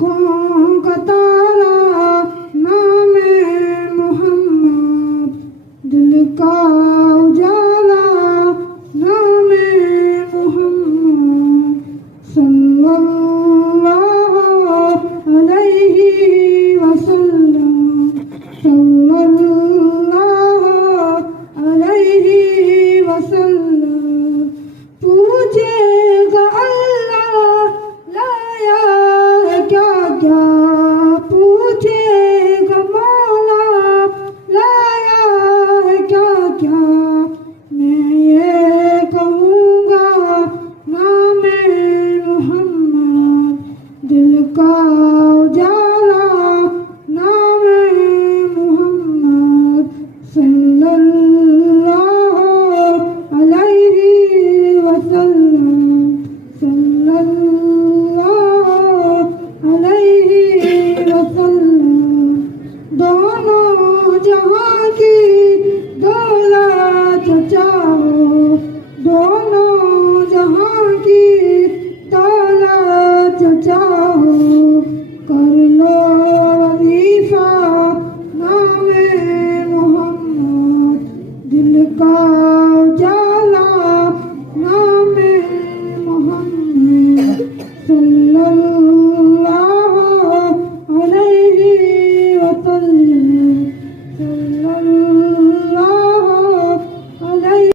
आँखों का तारा नाम मोहम्मद, दिल का उजाला नाम मोहम्मद, सल्लल्लाहु अलैहि वसल्लम, सल्लल्लाहु अलैहि वसल्लम। पूछेगा अल्लाह लाया है क्या क्या, पूछेगा मौला लाया है क्या क्या। मैं ये कहूँगा नाम मोहम्मद, दिल का